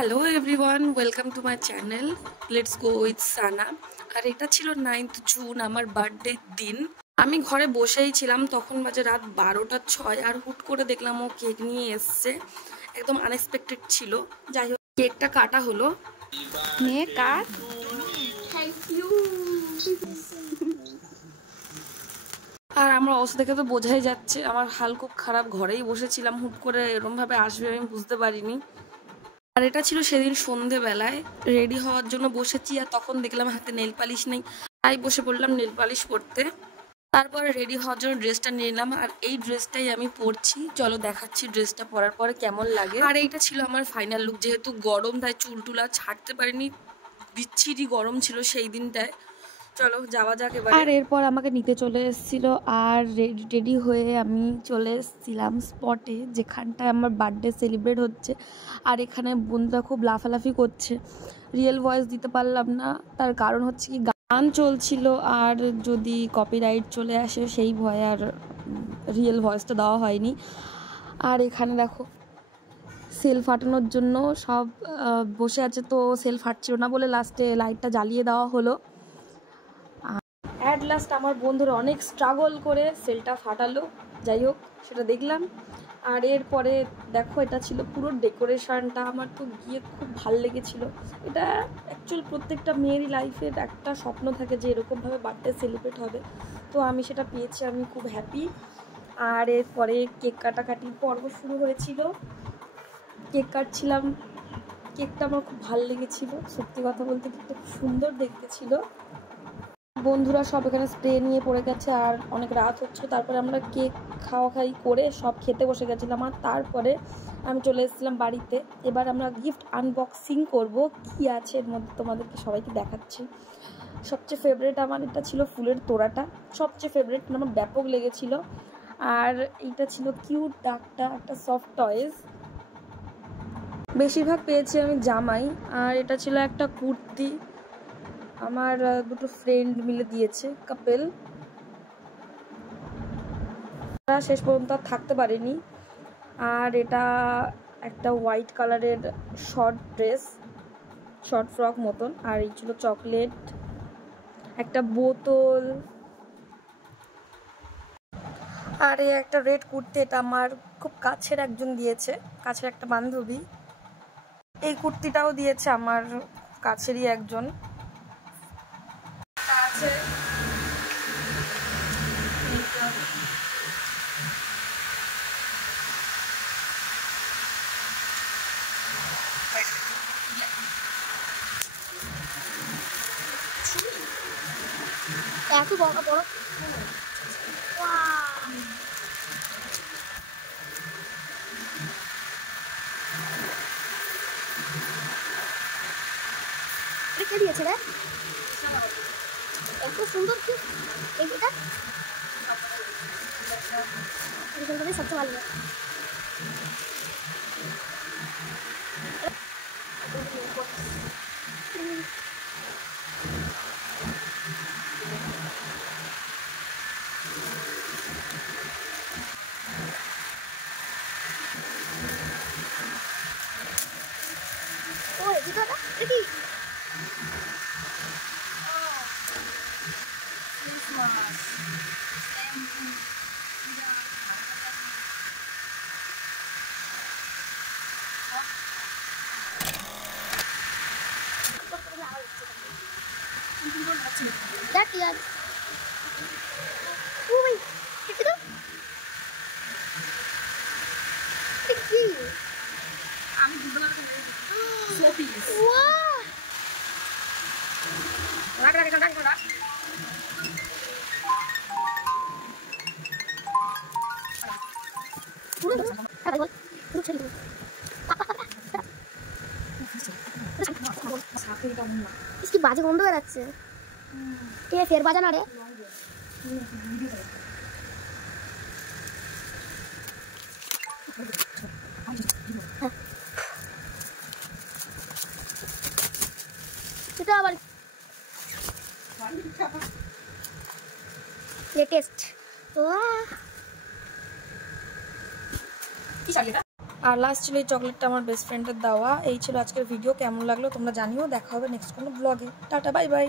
Hello everyone, welcome to my channel let's go with Sana. আর এটা ছিল 9th জুন, আমার বার্থডের দিন। আমি ঘরে বসেই ছিলাম, তখন বাজে রাত 12:06। আর হুট করে দেখলাম ও কেক নিয়ে এসছে, একদম আনএক্সপেক্টেড ছিল। যাই হোক, কেকটা কাটা হলো। নে কাট। Thank you. আর আমার অবস্থা দেখে তো বোঝাই যাচ্ছে আমার হাল খুব খারাপ। ঘরেই বসেছিলাম, হুট করে এরমভাবে আসবে আমি বুঝতে পারিনি। আর এটা ছিল সেদিন সন্ধেবেলায়, রেডি হওয়ার জন্য বসেছি আর তখন দেখলাম হাতে নেল পালিশ নেই, তাই বসে পড়লাম নেল পালিশ করতে। তারপরে রেডি হওয়ার জন্য ড্রেসটা নিয়ে নিলাম, আর এই ড্রেসটাই আমি পরছি। চলো দেখাচ্ছি ড্রেসটা পরার পরে কেমন লাগে। আর এইটা ছিল আমার ফাইনাল লুক। যেহেতু গরম তাই চুল টুলা ছাড়তে পারিনি, বিচ্ছিরি গরম ছিল সেই দিনটায়। চলো যাওয়া যাক এবার। আর এরপর আমাকে নিতে চলে এসেছিল, আর রেডি হয়ে আমি চলে এসেছিলাম স্পটে, যেখানটায় আমার বার্থডে সেলিব্রেট হচ্ছে। আর এখানে বন্ধুরা খুব লাফালাফি করছে। রিয়েল ভয়েস দিতে পারলাম না, তার কারণ হচ্ছে কি গান চলছিল, আর যদি কপিরাইট চলে আসে সেই ভয়ে আর রিয়েল ভয়েসটা দেওয়া হয়নি। আর এখানে দেখো সেল ফাটানোর জন্য সব বসে আছে, তো সেল ফাটছিল না বলে লাস্টে লাইটটা জ্বালিয়ে দেওয়া হলো। অ্যাট লাস্ট আমার বন্ধুরা অনেক স্ট্রাগল করে সেলটা ফাটালো, যাই হোক সেটা দেখলাম। আর এরপরে দেখো এটা ছিল পুরো ডেকোরেশনটা, আমার তো গিয়ে খুব ভাল লেগেছিল। এটা অ্যাকচুয়াল প্রত্যেকটা মেয়েরই লাইফের একটা স্বপ্ন থাকে যে এরকমভাবে বার্থডে সেলিব্রেট হবে, তো আমি সেটা পেয়েছি, আমি খুব হ্যাপি। আর এরপরে কেক কাটাকাটির পর্ব শুরু হয়েছিল, কেক কাটছিলাম। কেকটা আমার খুব ভাল লেগেছিল, সত্যি কথা বলতে কেকটা খুব সুন্দর দেখতে ছিল। বন্ধুরা সব এখানে স্প্রে নিয়ে পড়ে গেছে, আর অনেক রাত হচ্ছে। তারপরে আমরা কেক খাওয়াখাই করে সব খেতে বসে গেছিলাম, আর তারপরে আমি চলে এসেছিলাম বাড়িতে। এবার আমরা গিফট আনবক্সিং করব, কি আছে এর মধ্যে তোমাদেরকে সবাইকে দেখাচ্ছি। সবচেয়ে ফেভারিট আমার এটা ছিল ফুলের তোড়াটা, সবচেয়ে ফেভারিট, আমার ব্যাপক লেগেছিল। আর এইটা ছিল কিউট ডাকটা, একটা সফট টয়েস। বেশিরভাগ পেয়েছি আমি জামাই। আর এটা ছিল একটা কুর্তি, আমার দুটো ফ্রেন্ড মিলে দিয়েছে, কাপেল। তারা শেষ পর্যন্ত আর থাকতে পারেনি। আর এটা একটা হোয়াইট কালারের শর্ট ড্রেস, শর্ট ফ্রক মতন। আর এই ছিল চকলেট, একটা বোতল। আর এই একটা রেড কুর্তি, এটা আমার খুব কাছের একজন দিয়েছে, কাছের একটা বান্ধবী। এই কুর্তিটাও দিয়েছে আমার কাছেরই একজন। আছে এত বড় বড় কে দিয়েছে রে? এত সুন্দর কি এটা? সবচেয়ে ভালো দেখ ইয়ার ওই এটা কি আমি দুটো না সোপিস ওয়াও রাখ রাখ রাখ রাখ। इसकी बाजी गंध বেরাচ্ছে কে ফের বাজা না রে এটা আবার लेटेस्ट वाह কি শাড়ি এটা? আর লাস্ট ছিল এই চকলেটটা আমার বেস্ট ফ্রেন্ডের দেওয়া। এই ছিল আজকের ভিডিও, কেমন লাগলো তোমরা জানিও। দেখা হবে নেক্সট কোনো ব্লগে। Tata, bye bye.